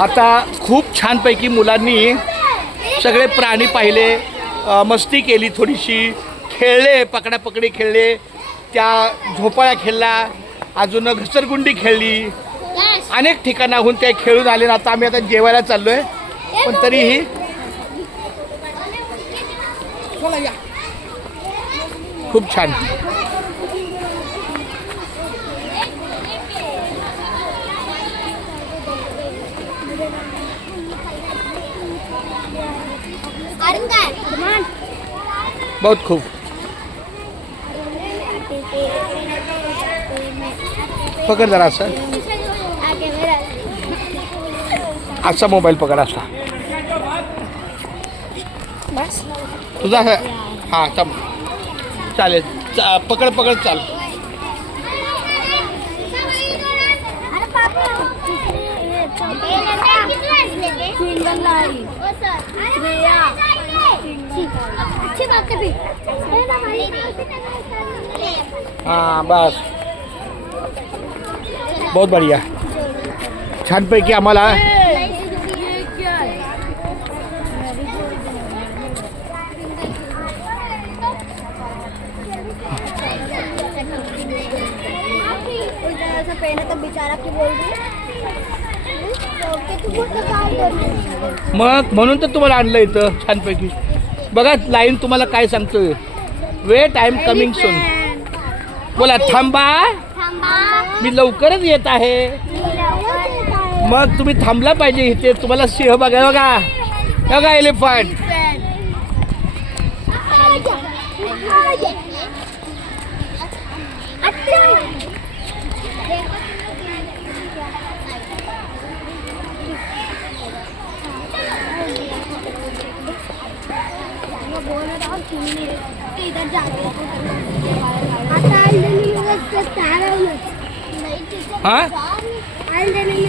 आता खूप छानपैकी मुलांनी सगळे प्राणी पाहिले मस्ती केली थोडीशी खेळले पकडापकडी खेळले त्या झोपाळ्या खेळला अजून घसरगुंडी खेळली. अनेक ठिकाणाहून ते खेळून आले ना आता आम्ही आता जेवायला चाललो आहे पण तरीही खूप छान. बहुत खूप. पकड जरा असं. असा मोबाईल पकड असा. तुझा हां थांब. चालेल. चा पकड पकड चाल. हां बस। बहुत बढिया। छानपैकी आम्हाला मग म्हणून तर तुम्हाला आणलं इथं छानपैकी. बघा लाईन तुम्हाला काय सांगतोय. Wait I am coming soon बोला थांबा. मी लवकरच येत आहे. मग तुम्ही थांबला पाहिजे इथे. तुम्हाला सिंह बघा बघा. बघा एलिफंट इधर जाते आता आलेली व्यवस्था हरवलं हा? आलेली